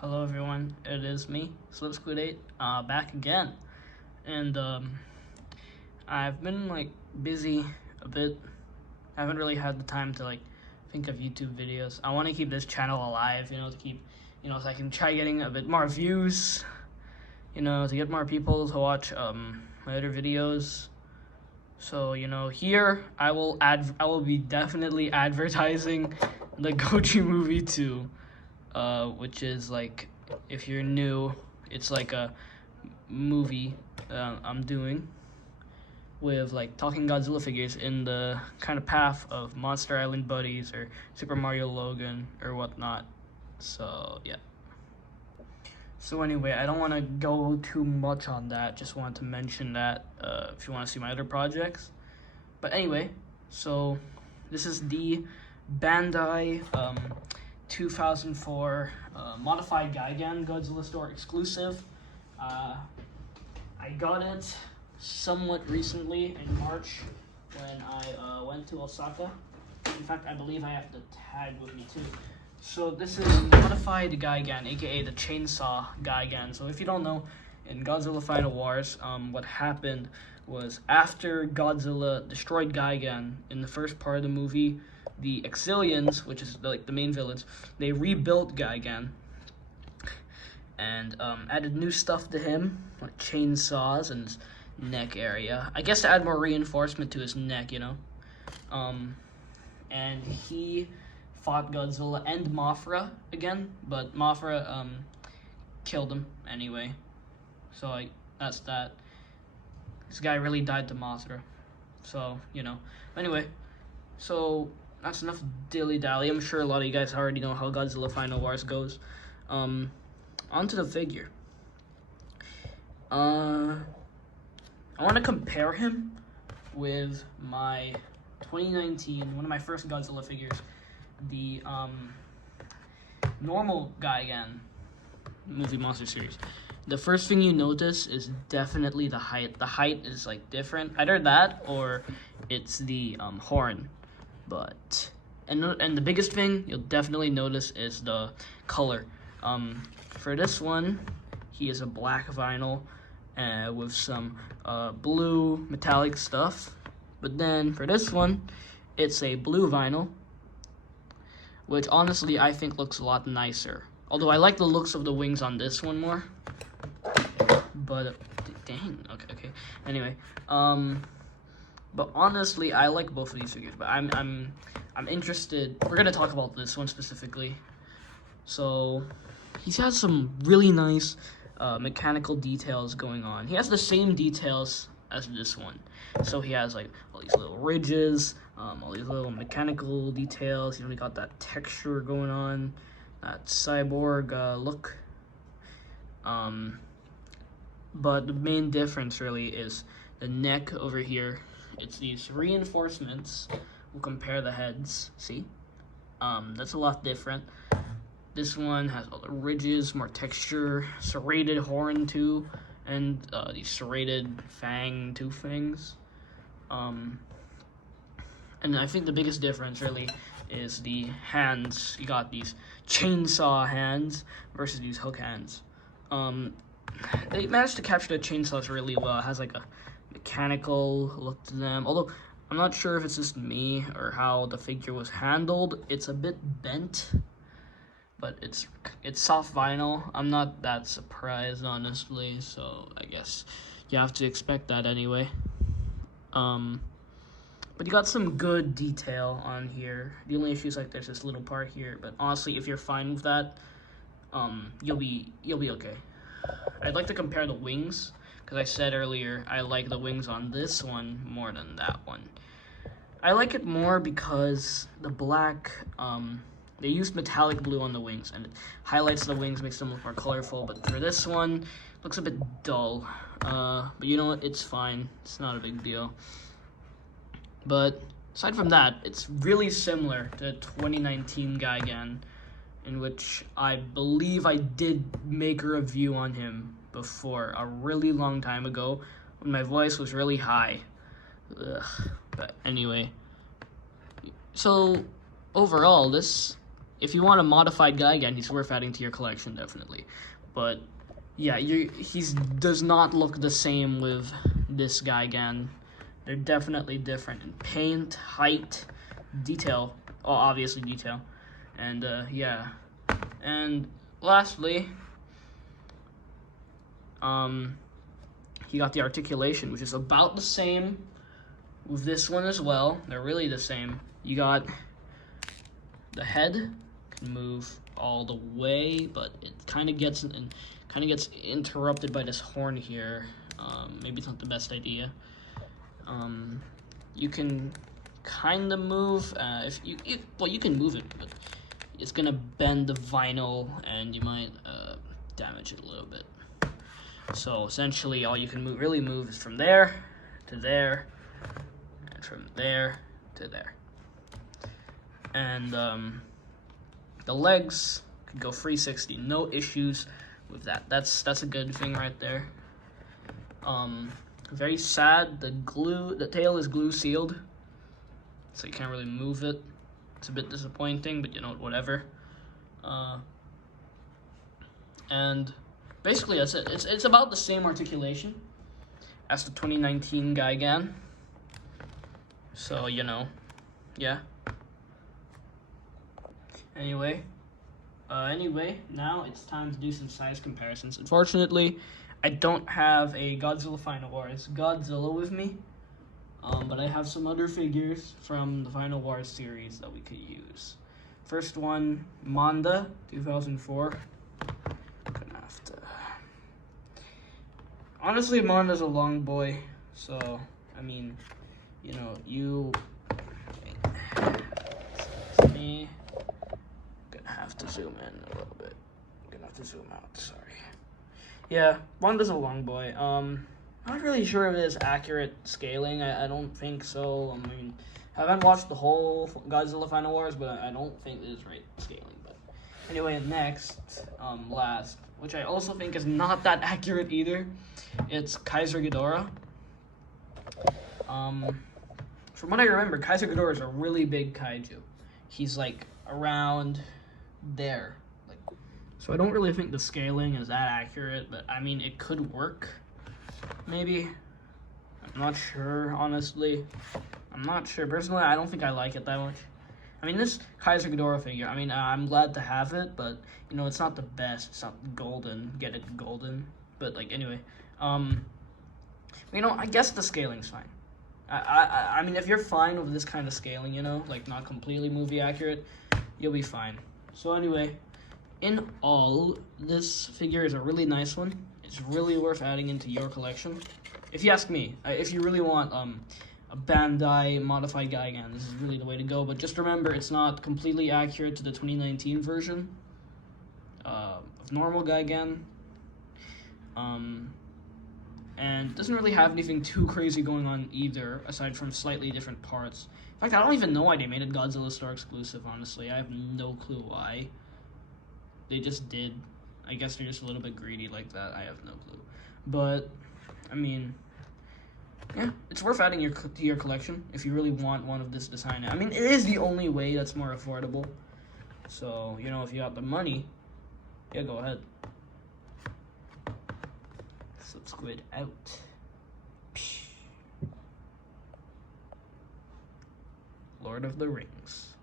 Hello everyone, it is me, Slipsquid8, back again. And I've been busy a bit. I haven't really had the time to think of YouTube videos. I want to keep this channel alive, to keep, so I can try getting a bit more views, to get more people to watch my other videos. So, here I will be definitely advertising the Goji movie 2. Which is if you're new, it's like a movie I'm doing with talking Godzilla figures in the kind of path of Monster Island Buddies or Super Mario Logan or whatnot. So yeah. So anyway, I don't want to go too much on that. Just wanted to mention that if you want to see my other projects. But anyway, so this is the Bandai 2004 modified GIGAN Godzilla store exclusive. I got it somewhat recently in March when I went to Osaka. In fact, I believe I have the tag with me too. So this is modified GIGAN, aka the chainsaw GIGAN. So if you don't know, in Godzilla Final Wars, what happened was after Godzilla destroyed GIGAN in the first part of the movie, the Exilians, which is the main villains, they rebuilt GIGAN and added new stuff to him, like chainsaws and his neck area. I guess to add more reinforcement to his neck, and he fought Godzilla and Mothra again, but Mothra killed him anyway. So that's that. This guy really died to Mothra. So, Anyway, so that's enough dilly-dally. I'm sure a lot of you guys already know how Godzilla Final Wars goes. Onto the figure. I want to compare him with my 2019, one of my first Godzilla figures, the normal GIGAN movie monster series. The first thing you notice is definitely the height. The height is different. Either that or it's the horn. But and the biggest thing you'll definitely notice is the color. For this one, he is a black vinyl with some blue metallic stuff. But then for this one, it's a blue vinyl, which honestly I think looks a lot nicer. Although I like the looks of the wings on this one more. But dang, okay. Anyway, but honestly, I like both of these figures. But I'm interested. We're gonna talk about this one specifically. So he has some really nice mechanical details going on. He has the same details as this one. So he has all these little ridges, all these little mechanical details. He got that texture going on, that cyborg look. But the main difference really is the neck over here. It's these reinforcements. We'll compare the heads. See? That's a lot different. This one has all the ridges, more texture, serrated horn too, and these serrated tooth things. And I think the biggest difference really is the hands. You got these chainsaw hands versus these hook hands. They managed to capture the chainsaws really well. It has a mechanical look to them. Although I'm not sure if it's just me or how the figure was handled. It's a bit bent, but it's soft vinyl. I'm not that surprised, honestly. So I guess you have to expect that anyway. But you got some good detail on here. The only issue is there's this little part here. But honestly, if you're fine with that, you'll be okay. I'd like to compare the wings, because I said earlier I like the wings on this one more than that one. I like it more because the black, they used metallic blue on the wings, and it highlights the wings, makes them look more colorful. But for this one, it looks a bit dull. But you know what? It's fine. It's not a big deal. But aside from that, it's really similar to 2019 GIGAN, in which I believe I did make a review on him before, a really long time ago, when my voice was really high. Ugh. But anyway, so overall, this if you want a modified Gigan, he's worth adding to your collection, definitely. But yeah, he does not look the same with this Gigan. They're definitely different in paint, height, detail. Oh, obviously detail. And yeah. And lastly, he got the articulation, which is about the same with this one as well. They're really the same. You got the head can move all the way, but it kind of gets interrupted by this horn here. Maybe it's not the best idea. You can kind of move well, you can move it, but it's gonna bend the vinyl and you might damage it a little bit. So essentially all you can really move is from there to there and from there to there. And the legs could go 360, no issues with that. That's a good thing right there. Very sad, the tail is glue sealed, so you can't really move it. It's a bit disappointing, but you know, whatever. And basically that's it. It's about the same articulation as the 2019 Gigan. So, you know, yeah. Anyway, now it's time to do some size comparisons. Unfortunately, I don't have a Godzilla Final Wars Godzilla with me, but I have some other figures from the Final Wars series that we could use. First one, Manda, 2004. Gonna have to... Honestly, Manda's a long boy, so, I mean, you know, it's me. Gonna have to zoom in a little bit. Gonna have to zoom out, sorry. Yeah, Manda's a long boy. I'm not really sure if it is accurate scaling. I don't think so. I mean, I haven't watched the whole Godzilla Final Wars, but I don't think it is right scaling. But anyway, next, last, which I also think is not that accurate either, it's Kaiser Ghidorah. From what I remember, Kaiser Ghidorah is a really big kaiju. He's like around there. So I don't really think the scaling is that accurate, but I mean, it could work, maybe. I'm not sure, honestly. I'm not sure. Personally, I don't think I like it that much. I mean, this Kaiser Ghidorah figure, I mean, I'm glad to have it, but, you know, it's not the best. It's not golden. Get it golden. But, like, anyway. You know, I guess the scaling's fine. I mean, if you're fine with this kind of scaling, you know, like, not completely movie accurate, you'll be fine. So, anyway. In all, this figure is a really nice one. It's really worth adding into your collection. If you ask me, if you really want a Bandai modified Gigan, this is really the way to go. But just remember, it's not completely accurate to the 2019 version of normal Gigan. And it doesn't really have anything too crazy going on either, aside from slightly different parts. In fact, I don't even know why they made it Godzilla Store exclusive, honestly. I have no clue why. They just did. I guess they're just a little bit greedy like that. I have no clue. But, I mean, yeah, it's worth adding to your collection if you really want one of this design. I mean, it is the only way that's more affordable. So, you know, if you got the money, yeah, go ahead. Squid out. Lord of the Rings.